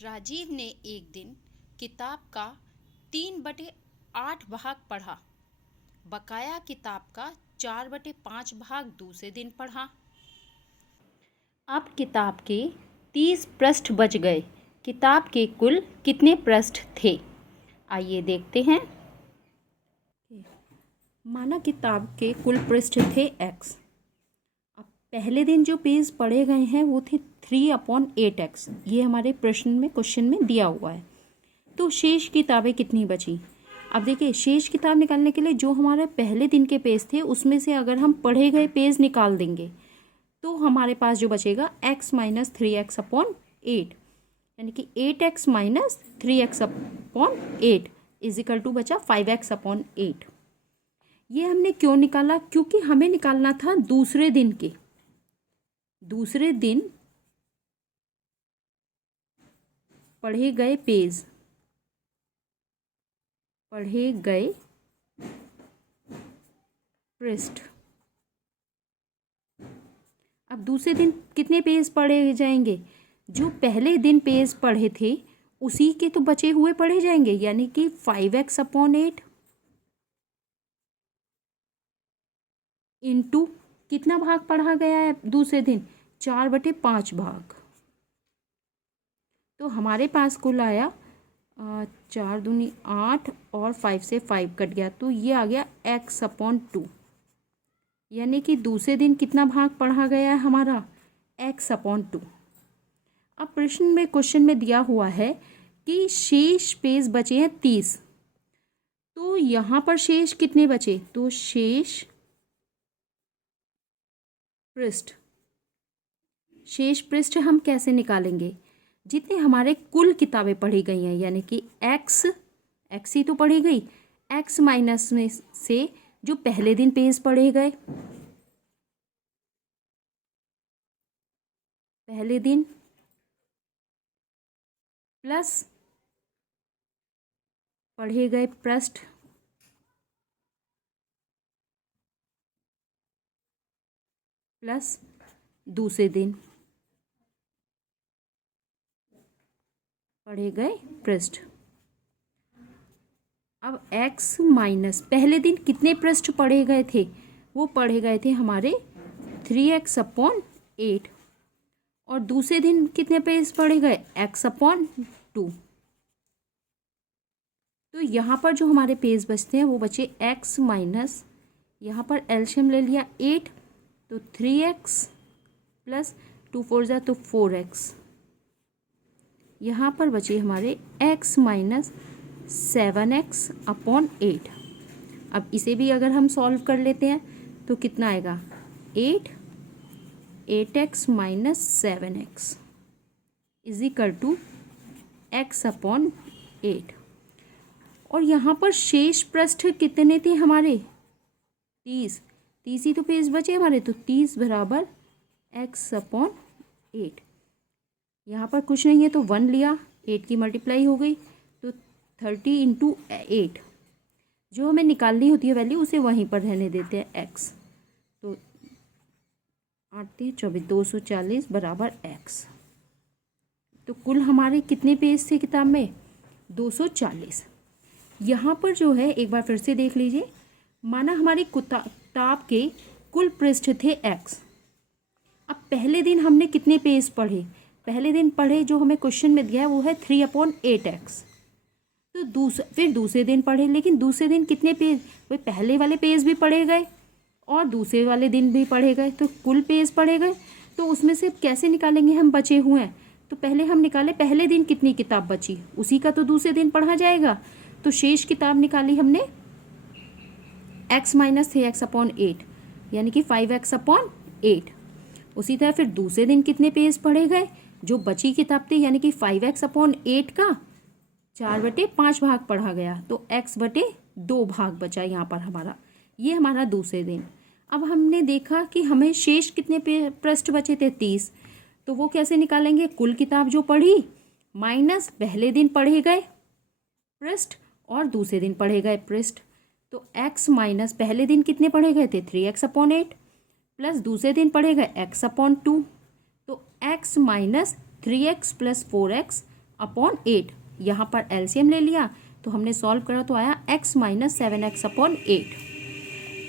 राजीव ने एक दिन किताब का 3/8 भाग पढ़ा। बकाया किताब का 4/5 भाग दूसरे दिन पढ़ा। अब किताब के 30 पृष्ठ बच गए। किताब के कुल कितने पृष्ठ थे? आइए देखते हैं। माना किताब के कुल पृष्ठ थे x। अब पहले दिन जो पेज पढ़े गए हैं वो थे 3/8x। ये हमारे क्वेश्चन में दिया हुआ है। तो शेष किताबें कितनी बची? अब देखिए, शेष किताब निकालने के लिए जो हमारे पहले दिन के पेज थे उसमें से अगर हम पढ़े गए पेज निकाल देंगे तो हमारे पास जो बचेगा x - 3x/8, यानी कि 8x - 3x/8 = बचा 5x/8। ये हमने क्यों निकाला? क्योंकि हमें निकालना था दूसरे दिन पढ़े गए पृष्ठ। अब दूसरे दिन कितने पेज पढ़े जाएंगे? जो पहले दिन पेज पढ़े थे उसी के तो बचे हुए पढ़े जाएंगे, यानी कि 5x/8 इंटू कितना भाग पढ़ा गया है दूसरे दिन? 4/5 भाग। तो हमारे पास कुल आया 4 दूनी 8 और 5 से 5 कट गया, तो ये आ गया x/2, यानी कि दूसरे दिन कितना भाग पढ़ा गया है हमारा? x/2। अब क्वेश्चन में दिया हुआ है कि शेष पेज बचे हैं 30। तो यहाँ पर शेष कितने बचे? तो शेष पृष्ठ हम कैसे निकालेंगे? जितने हमारे कुल किताबें पढ़ी गई हैं, यानी कि x ही तो पढ़ी गई, x माइनस में से जो पहले दिन पेज पढ़े गए, पहले दिन प्लस पढ़े गए पृष्ठ प्लस दूसरे दिन पढ़े गए पृष्ठ। अब x माइनस पहले दिन कितने पृष्ठ पढ़े गए थे? वो पढ़े गए थे हमारे 3x/8, और दूसरे दिन कितने पेज पढ़े गए? x/2। तो यहाँ पर जो हमारे पेज बचते हैं वो बचे x माइनस, यहाँ पर एलशियम ले लिया 8, तो 3x प्लस 2 4 जा तो 4x। यहाँ पर बचे हमारे x - 7x/8। अब इसे भी अगर हम सॉल्व कर लेते हैं तो कितना आएगा? 8x - 7x = x/8। और यहाँ पर शेष पृष्ठ कितने थे हमारे? 30 ही तो पेज बचे हमारे, तो 30 = x/8। यहाँ पर कुछ नहीं है तो 1 लिया, 8 की मल्टीप्लाई हो गई, तो 30 × 8। जो हमें निकालनी होती है वैल्यू उसे वहीं पर रहने देते हैं x। तो 8 × 24 240 = x। तो कुल हमारे कितने पेज थे किताब में? 240। यहाँ पर जो है एक बार फिर से देख लीजिए। माना हमारी किताब के कुल पृष्ठ थे x। अब पहले दिन हमने कितने पेज पढ़े? पहले दिन पढ़े जो हमें क्वेश्चन में दिया है वो है 3/8x। तो फिर दूसरे दिन पढ़े, लेकिन दूसरे दिन कितने पेज? वही पहले वाले पेज भी पढ़े गए और दूसरे वाले दिन भी पढ़े गए, तो कुल पेज पढ़े गए। तो उसमें से कैसे निकालेंगे हम बचे हुए हैं? तो पहले हम निकाले पहले दिन कितनी किताब बची, उसी का तो दूसरे दिन पढ़ा जाएगा। तो शेष किताब निकाली हमने x - 3x/8, यानी कि 5x/8। उसी तरह फिर दूसरे दिन कितने पेज पढ़े गए? जो बची किताब थी, यानी कि 5x/8 का 4/5 भाग पढ़ा गया, तो x/2 भाग बचा यहाँ पर हमारा। ये हमारा दूसरे दिन। अब हमने देखा कि हमें शेष कितने पृष्ठ बचे थे? 30। तो वो कैसे निकालेंगे? कुल किताब जो पढ़ी माइनस पहले दिन पढ़े गए पृष्ठ और दूसरे दिन पढ़े गए पृष्ठ। तो x माइनस पहले दिन कितने पढ़े गए थे? 3x/8 प्लस दूसरे दिन पढ़े गए x/2। तो x - 3x + 4x अपॉन 8। यहाँ पर एलसीएम ले लिया तो हमने सॉल्व करा तो आया x माइनस 7x अपॉन 8।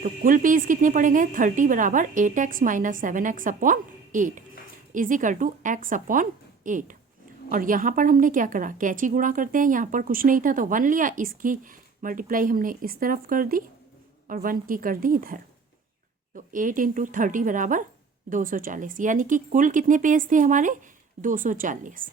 तो कुल पीस कितने पड़ेंगे? 30 बराबर 8x minus 7x upon 8 is equal to x upon 8। और यहाँ पर हमने क्या करा? कैची गुणा करते हैं। यहाँ पर कुछ नहीं था तो 1 लिया, इसकी मल्टीप्लाई हमने इस तरफ कर दी और 1 की कर दी इधर। तो 8 इंटू 30 बराबर 240, यानी कि कुल कितने पेज थे हमारे? 240।